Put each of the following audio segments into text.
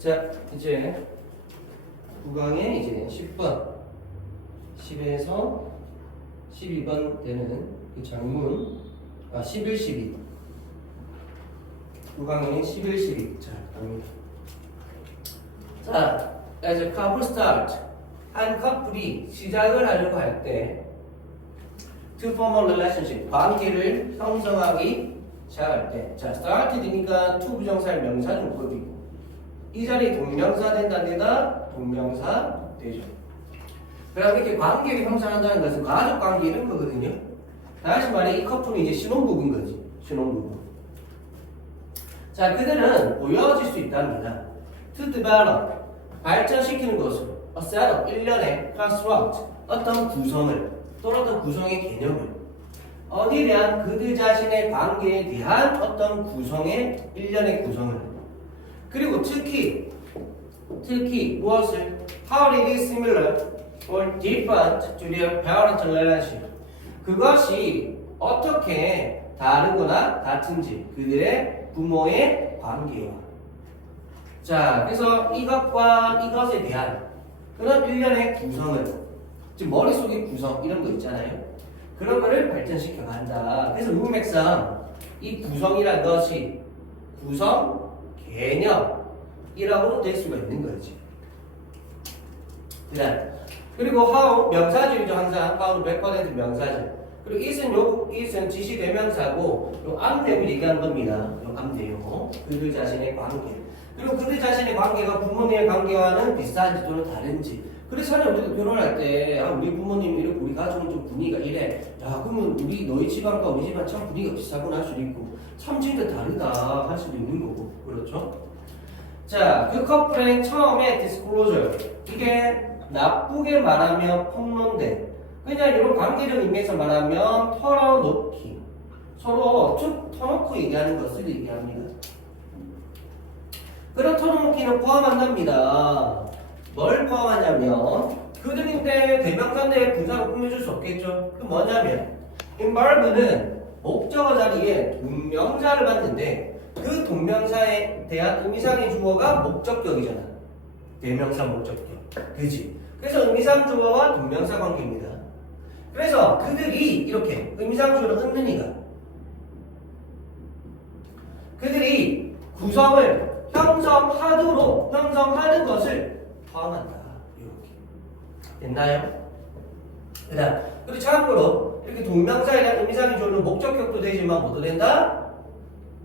자, 이제 9강에 이제 10번, 10에서 12번 되는 그 장문, 11, 12. 9강에 11, 12. 자, 갑니다. 자, as a couple start. 한 커플이 시작을 하려고 할 때, to form a relationship. 관계를 형성하기 시작할 때. 자, started니까 to 부정사의 명사 용법이고, 이 자리에 동명사 된다는 데다 동명사 되죠. 그럼 이렇게 관계를 형성한다는 것은 가족 관계 이런 거거든요. 다시 말해 이 커플은 이제 신혼부부인 거지. 신혼부부. 자, 그들은 보여질 수 있답니다. To develop, 발전시키는 것으로 a setup, 일련의 construct, 어떤 구성을 또는 어떤 구성의 개념을 어디에 대한 그들 자신의 관계에 대한 어떤 구성의 일련의 구성을 그리고 특히 무엇을 how it is similar or different to their parental relationship 그것이 어떻게 다르거나 같은지 그들의 부모의 관계와 자 그래서 이것과 이것에 대한 그런 일련의 구성을 지금 머릿속의 구성 이런 거 있잖아요 그런 거를 발전시켜 간다 그래서 문맥상 이 구성이란 것이 구성 개념이라고도 될 수가 있는 거지. 그리고 how 명사절이죠 항상 how는 100% 명사절. 그리고 it은 지시 대명사고 요 암내용을 얘기하는 겁니다. 요 암내용 그들 자신의 관계. 그리고 그들 자신의 관계가 부모님의 관계와는 비슷한지 또는 다른지. 그래서 우리가 결혼할 때 우리 부모님 이렇게 우리 가족은 좀 분위기가 이래. 야 그러면 우리 너희 집안과 우리 집안 참 분위기가 비슷하구나 할 수도 있고 참 진짜 다르다 할 수도 있는 거고 그렇죠? 자, 그 커플의 처음에 disclosure 이게 나쁘게 말하면 폭론돼 그냥 이런 관계적 의미에서 말하면 털어놓기 서로 쭉 터놓고 얘기하는 것을 얘기합니다. 그런 털어놓기는 포함한답니다. 뭘 포함하냐면 그들인데 대명사인데 분사로 꾸며줄 수 없겠죠. 그 뭐냐면 involve는 목적어 자리에 동명사를 받는데 그 동명사에 대한 의미상의 주어가 목적격이잖아. 대명사 목적격. 그지? 그래서 의미상 주어와 동명사 관계입니다. 그래서 그들이 이렇게 의미상 주어를 얻는 이가 그들이 구성을 형성하는 것을 포함한다. 이렇게 됐나요? 그리고 참고로 이렇게 동명사에 대한 의미상의 주어는 목적격도 되지만 뭐도 된다?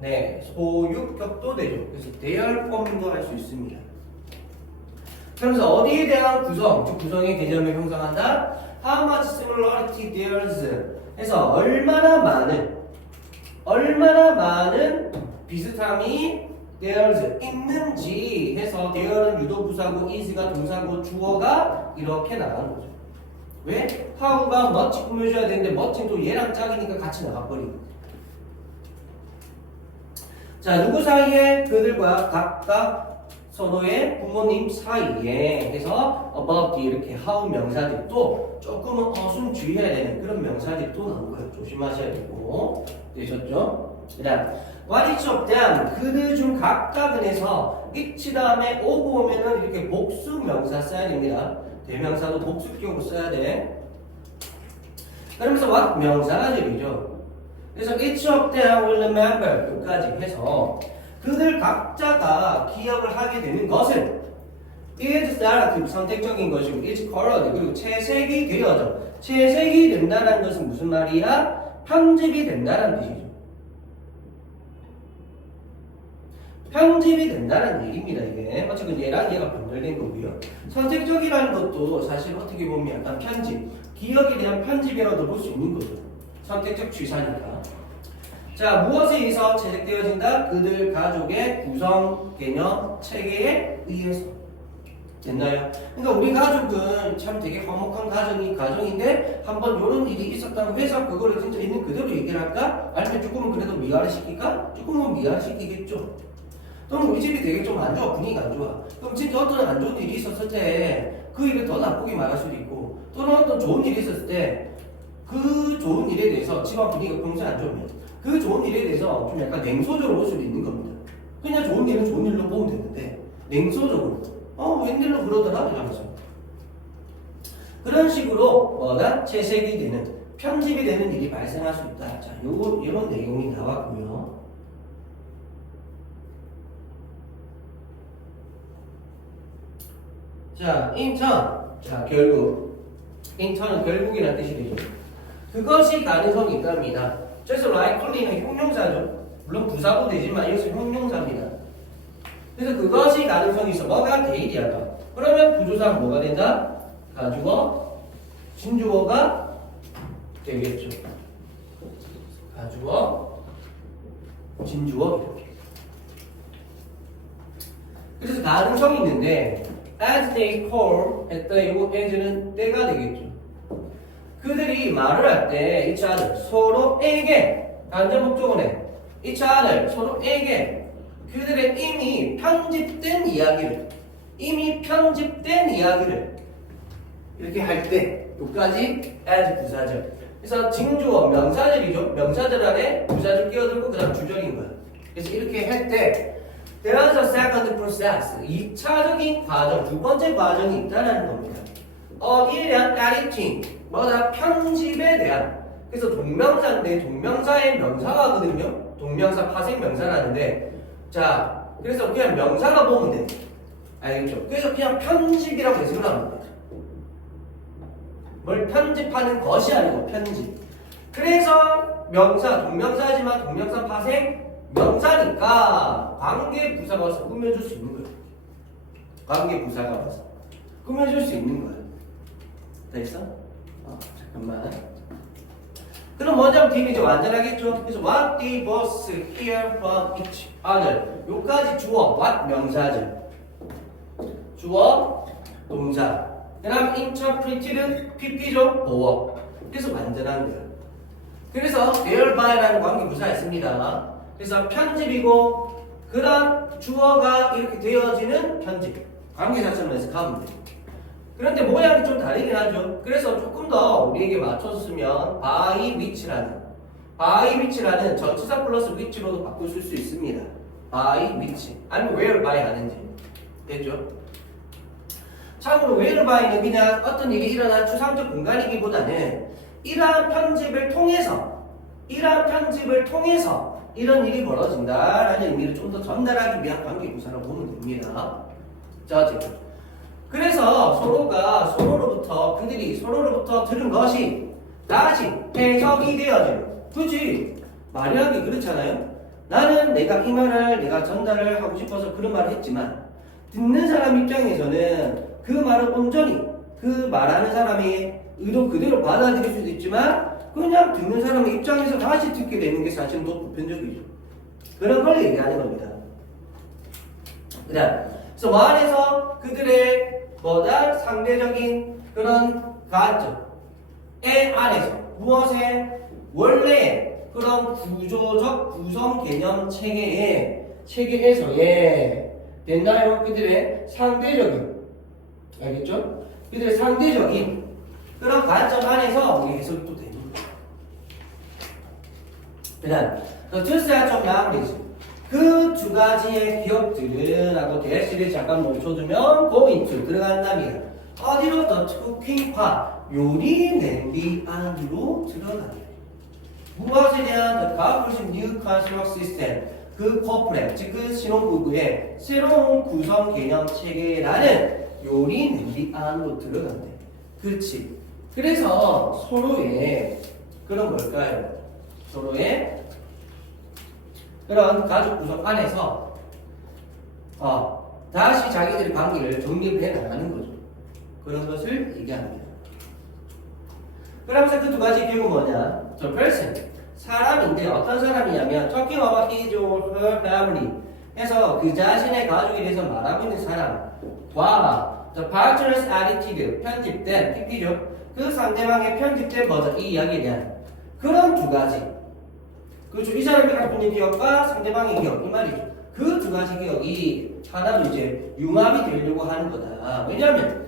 네, 소유격도 되죠. 그래서 대열 폼도 할 수 있습니다. 그러면서 어디에 대한 구성, 즉 구성의 개념을 형성한다? How much similarity there's 해서 얼마나 많은 비슷함이 there's 있는지 해서 there는 유도부사고 is가 동사고 주어가 이렇게 나가는 거죠. 왜? how가 much 꾸며줘야 되는데 much는 또 얘랑 짝이니까 같이 나가버리고 자 누구 사이에? 그들과 각각 서로의 부모님 사이에 해서 about 이렇게 how 명사들이 또 조금은 주의해야 되는 그런 명사들이 또 나온 거예요. 조심하셔야 되고 되셨죠? 그 다음 what each of them 그들 중 각각은 해서 each 다음에 오고 오면은 이렇게 복수 명사 써야 됩니다. 대명사도 복수격으로 써야 돼. 그러면서 what 명사들이죠. 그래서 each of them will remember 끝까지 해서 그들 각자가 기억을 하게 되는 것은 is narrative 선택적인 것이고 is colored 그리고 채색이 되어져 채색이 된다는 것은 무슨 말이야? 편집이 된다는 뜻이죠. 편집이 된다는 얘기입니다. 이게 어쨌든 얘랑 얘가 변별된 거고요. 선택적이라는 것도 사실 어떻게 보면 약간 편집 기억에 대한 편집이라도 볼 수 있는 거죠. 선택적 취사니까. 자, 무엇에 의해서 채색되어진다? 그들 가족의 구성, 개념, 체계에 의해서. 됐나요? 그러니까 우리 가족은 참 되게 화목한 가정인데 한번 이런 일이 있었다고 해서 그거를 진짜 있는 그대로 얘기를 할까? 아니면 조금은 그래도 미화를 시킬까? 조금은 미화를 시키겠죠. 또는 우리 집이 되게 좀 안 좋아, 분위기가 안 좋아. 그럼 진짜 어떤 안 좋은 일이 있었을 때 그 일을 더 나쁘게 말할 수도 있고 또는 어떤 좋은 일이 있었을 때 그 좋은 일에 대해서 집안 분위기가 평소에 안 좋으면 그 좋은 일에 대해서 좀 약간 냉소적으로 볼 수도 있는 겁니다. 그냥 좋은 일은 좋은 일로 보면 되는데 냉소적으로 웬일로 그러더라 이러면서 그런 식으로 뭐가 채색이 되는 편집이 되는 일이 발생할 수 있다. 자, 이런 내용이 나왔고요. 자, 인턴. 자, 결국 인턴은 결국이라는 뜻이 되죠. 그것이 가능성이 있답니다. 그래서 likely는 형용사죠. 물론 부사도 되지만 이것은 형용사입니다. 그래서 그것이 가능성이 있어. 뭐가 대일이야. 그러면 부조상 뭐가 된다? 가주어, 진주어가 되겠죠. 가주어, 진주어 이렇게. 그래서 가능성이 있는데 as they call 했다 이거 as는 때가 되겠죠. 그들이 말을 할 때 each other 서로에게 간접 목적어네. each other 서로에게 그들의 이미 편집된 이야기를 이렇게 할 때 여기까지 as 부사절. 그래서 징주어 명사절이죠. 명사절 안에 부사절 끼어들고 그 다음 주절인 거야. 그래서 이렇게 할 때 there is a second process 2차적인 과정, 두 번째 과정이 있다는 겁니다. 어디에 대한 editing 뭐다? 편집에 대한. 그래서 동명사인데 동명사의 명사가거든요. 동명사 파생 명사라는데 자 그래서 그냥 명사가 보면 돼. 알겠죠? 그래서 그냥 편집이라고 해석을 합니다. 뭘 편집하는 것이 아니고 편집. 그래서 명사, 동명사지만 동명사 파생 명사니까 관계 부사가 와서 꾸며줄 수 있는 거예요. 관계 부사가 와서 꾸며줄 수 있는 거예요. 됐어? 잠깐만. 그럼 먼저 뒤에 완전하겠죠? 그래서 what they both hear from each other. 요까지 주어, what 명사죠. 주어, 동사. 그 다음 interpret는 pp죠, 보어. 그래서 완전한 거예요. 그래서 thereby-라는 관계 부사가 있습니다. 그래서 편집이고 그다음 주어가 이렇게 되어지는 편집. 관계사처럼 해석하면 돼요. 그런데 모양이 좀 다르긴 하죠. 그래서 조금 더 우리에게 맞춰서 쓰면 by which라는 전치사 플러스 which로도 바꿀 수 있습니다. by which 아니면 whereby 하는지 됐죠? 참고로 whereby는 그냥 어떤 일이 일어난 추상적 공간이기보다는 이러한 편집을 통해서 이런 일이 벌어진다라는 의미를 좀 더 전달하기 위한 관계부사라고 보면 됩니다. 자, 그래서 그들이 서로로부터 들은 것이 다시 해석이 되어지는. 그치? 말이라는 게 그렇잖아요. 나는 내가 이 말을 내가 전달을 하고 싶어서 그런 말을 했지만 듣는 사람 입장에서는 그 말을 온전히 그 말하는 사람의 의도 그대로 받아들일 수도 있지만 그냥 듣는 사람의 입장에서 다시 듣게 되는 게 사실은 더 보편적이죠. 그런 걸 얘기하는 겁니다. 그래서 안에서 그들의 상대적인 그런 관점의 안에서 무엇에 원래의 그런 구조적 구성 개념 체계에서의 됐나요? 그들의 상대적인 알겠죠? 그들의 상대적인 그런 관점 안에서 우리 해석이 또 되는 거예요. 그 다음 투스야 좀 나아버리지. 그 두 가지의 기업들은 하고 대시를 잠깐 멈춰두면 go into 들어간답니다. 어디로? 더 쿠킹파 요리 냄비 안으로 들어가는 무엇에 대한 the couple's new construct system 그 커플의 즉 그 신혼부부의 새로운 구성 개념 체계라는 요리 냄비 안으로 들어간대. 그렇지. 그래서 서로의 그런 뭘까요? 서로의 그런 가족 구성 안에서 다시 자기들의 관계를 정립해 나가는 거죠. 그런 것을 얘기합니다. 그러면서 그 두 가지 비유가 뭐냐? The person 사람인데 어떤 사람이냐면 talking about his or her family 해서 그 자신의 가족에 대해서 말하고 있는 사람과 the partner's attitude 편집된 PP죠. 그 상대방의 편집된 버전 이 이야기에 대한 그런 두 가지 그렇죠. 이 사람이 갖고 있는 기억과 상대방의 기억 이 말이죠. 그 두 가지 기억이 하나로 이제 융합이 되려고 하는 거다. 왜냐하면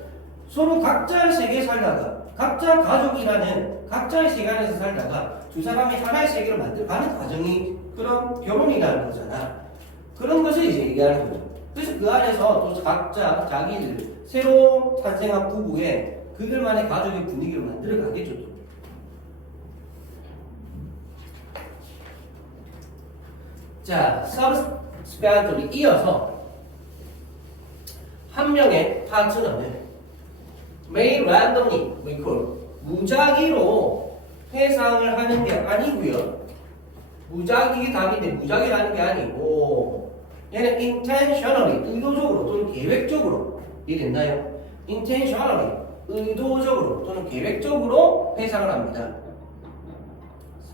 서로 각자의 세계에 살다가 각자 가족이라는 각자의 세계 안에서 살다가 두 사람이 하나의 세계를 만들어가는 과정이 그런 결혼이라는 거잖아. 그런 것을 이제 얘기하는 거죠. 그래서 그 안에서 또 각자 자기들 새로 탄생한 부부의 그들만의 가족의 분위기를 만들어 가겠죠. 또. 자, subsequently 이어서 한 명의 파트너는 may randomly recall 무작위로 회상을 하는 게 아니고요. 무작위 답인데 무작위라는 게 아니고 얘는 intentionally 의도적으로 또는 계획적으로 이해됐나요? intentionally 의도적으로 또는 계획적으로 회상을 합니다.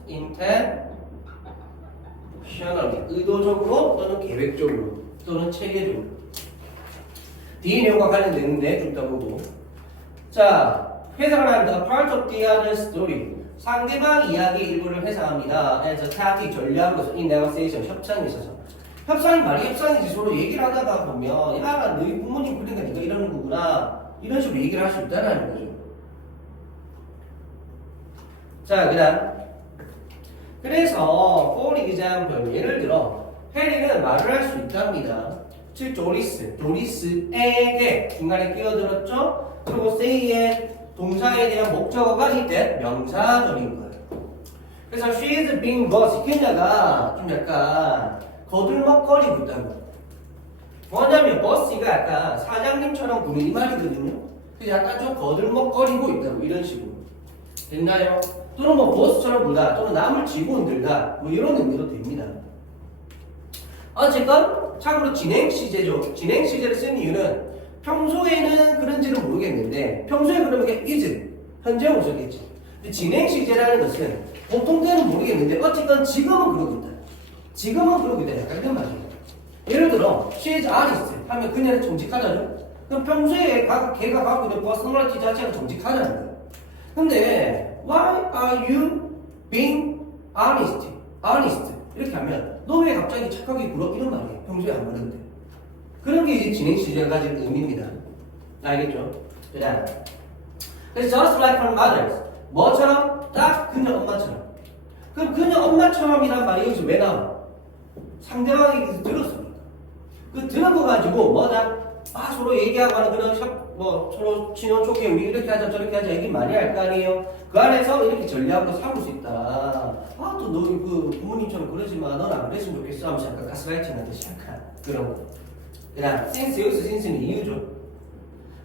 intentionally 의도적으로 또는 계획적으로 또는 체계적으로 뒤에 내용과 관련되는데 좀 더 보고 자 회상을 합니다. part of the other story 상대방 이야기의 일부를 회상합니다. as a tactic 전략으로서 in negotiation 협상에 있어서 협상이 말이 협상이지 서로 얘기를 하다가 보면 야 너희 부모님 그러니까 네가 이러는 거구나 이런 식으로 얘기를 할 수 있다는 거죠. 자 그다음 그래서 for example 예를 들어 해리는 말을 할 수 있답니다. 즉 조리스에게 중간에 끼어들었죠. 그리고 say의 동사에 대한 목적어가 이때 명사절인 거예요. 그래서 she is being bossy. 그녀가 좀 약간 거들먹거리고 있다는 거예요. 뭐냐면 bossy가 약간 사장님처럼 부르는 이 말이거든요. 그래서 약간 좀 거들먹거리고 있다고 이런 식으로. 됐나요? 또는 뭐 보스처럼 불다 또는 남을 쥐고 흔들다 뭐 이런 의미로 됩니다. 어쨌건 참고로 진행 시제죠. 진행 시제를 쓴 이유는 평소에는 그런지는 모르겠는데 평소에 그러면 그냥 is 현재형 오셨겠지. 근데 진행 시제라는 것은 보통 때는 모르겠는데 어쨌건 지금은 그러고 있다. 지금은 그러고 있다. 약간 이런 말이에요. 예를 들어 she is honest 하면 그녀는 정직하다죠. 그럼 평소에 걔가 갖고 있는 퍼스널리티 자체가 정직하다는 거예요. 근데 why are you being honest? 이렇게 하면 너 왜 갑자기 착하게 굴어? 이런 말이에요. 평소에 안 그러는데. 그런 게 이제 진행 시제가 가진 의미입니다. 알겠죠? 그다음 그래서 just like her mothers 뭐처럼? 딱 그녀 엄마처럼. 그럼 그녀 엄마처럼이란 말이 여기서 왜 나와? 상대방이 들었습니까? 그 들은 거 가지고 뭐다? 서로 얘기하고 하는 그런 서로 친연 좋게 우리 이렇게 하자 저렇게 하자 얘기 많이 할 거 아니에요? 그 안에서 이렇게 전략으로 삼을 수 있다. 또 너 그 부모님처럼 그러지만 넌 안 그랬으면 좋겠어 하면서 약간 가스라이팅 하듯이 약간 그런 거. 그 다음 since 여기서 since는 이유죠.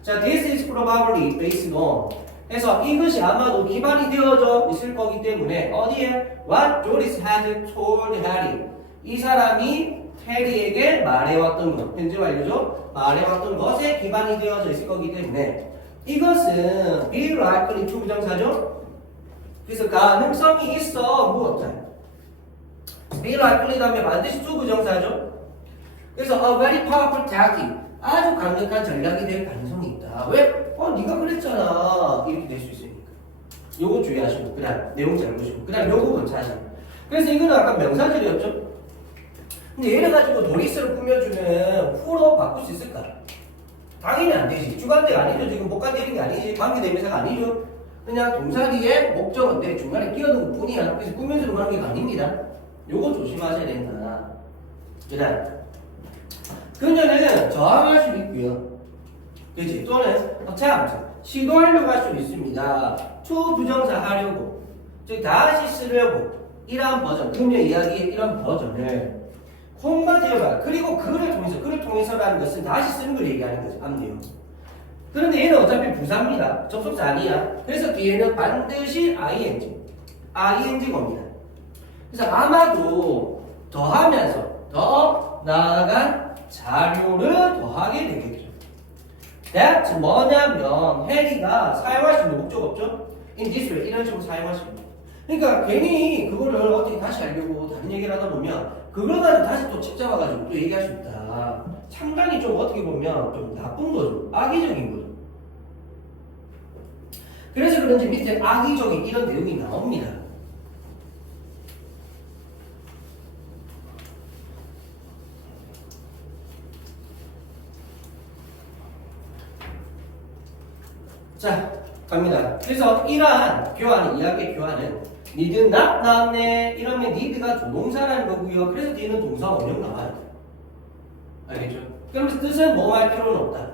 자 this is probably based on 해서 이것이 아마도 기반이 되어져 있을 거기 때문에 어디에 what Joris had told Harry 이 사람이 해리에게 말해왔던 것 현재 완료죠. 말해왔던 것에 기반이 되어져 있을 거기 때문에 이것은 be likely to 부정사죠. 그래서 가능성이 있어 무엇다 be likely 다음에 반드시 to 부정사죠. 그래서 a very powerful tactic 아주 강력한 전략이 될 가능성이 있다. 왜? 네가 그랬잖아 이렇게 될 수 있으니까 요거 주의하시고 그 다음 내용 잘 보시고 그 다음 요거 검사하시고 그래서 이거는 아까 명사절이었죠. 근데 얘를 가지고 도리스를 꾸며주면 후로 바꿀 수 있을까? 당연히 안 되지. 주관대가 아니죠. 지금 목관대는 게 아니지. 관계대명사가 아니죠. 그냥 동사 뒤에 목적어인데 중간에 끼어든 것 뿐이야. 그래서 꾸며주는 그런 게 아닙니다. 요거 조심하셔야 된다. 그 다음 그녀는 저항할 수 있고요. 그렇지? 또는 attempt 시도하려고 할 수 있습니다. to 부정사 하려고 즉 다시 쓰려고 이러한 버전 그녀 이야기의 이런 버전을 콤바지어가 그리고 그를 통해서라는 것은 다시 쓰는 걸 얘기하는 거죠. 암내용. 그런데 얘는 어차피 부사입니다. 접속사 아니야. 그래서 뒤에는 반드시 ing 겁니다. 그래서 아마도 더하면서 더 나아간 자료를 더하게 되겠죠. that 뭐냐면 해리가 사용할 수 있는 목적 없죠? in this way 이런 식으로 사용할 수 있는. 그러니까 괜히 그거를 어떻게 다시 하려고 다른 얘기를 하다 보면 그걸 가지고 다시 또 책 잡아가지고 또 얘기할 수 있다. 상당히 좀 어떻게 보면 좀 나쁜 거죠. 악의적인 거죠. 그래서 그런지 밑에 악의적인 이런 내용이 나옵니다. 자, 갑니다. 그래서 이러한 교환, 이야기의 교환은 need not 나왔네. 이러면 need가 조동사라는 거고요. 그래서 뒤에는 동사 원형 나와요. 알겠죠? 그러면서 뜻은 뭐 할 필요는 없다.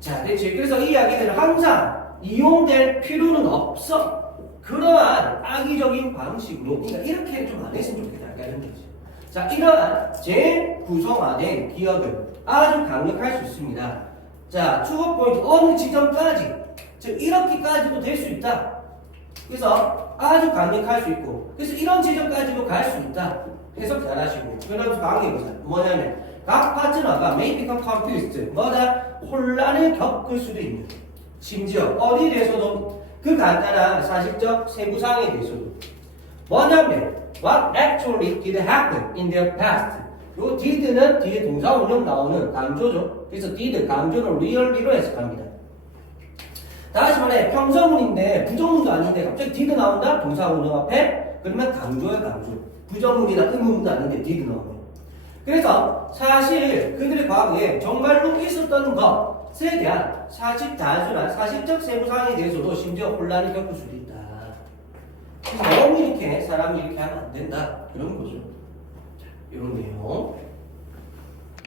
자, 됐지? 그래서 이 이야기들은 항상 이용될 필요는 없어. 그러한 악의적인 방식으로, 그러니까 이렇게 좀 안 했으면 좋겠다. 이런 거지. 자, 이러한 재구성화된 기억은 아주 강력할 수 있습니다. 자, 추구 포인트 어느 지점까지, 즉 이렇게까지도 될 수 있다. 그래서 아주 강력할 수 있고, 그래서 이런 지점까지도 갈 수 있다. 해석 잘하시고, 그러면서 강의보사 뭐냐면 각 파트너가 may become confused, 뭐다? 혼란을 겪을 수도 있는. 심지어 어디에 대해서도 그 간단한 사실적 세부사항에 대해서도 뭐냐면 what actually did happen in their past. 요 did는 뒤에 동사 운용 나오는 강조죠. 그래서 did 강조는 really로 해석합니다. 다시 말해 평서문인데 부정문도 아닌데 갑자기 did 나온다? 동사 운용 앞에? 그러면 강조야 강조. 부정문이나 의문문도 아닌데 did 나오네. 그래서 사실 그들의 과거에 정말로 있었던 것에 대한 단순한 사실적 세부사항에 대해서도 심지어 혼란을 겪을 수도 있다. 그래서 너무 이렇게 사람이 이렇게 하면 안 된다. 이런 거죠. 자, 이런 내용.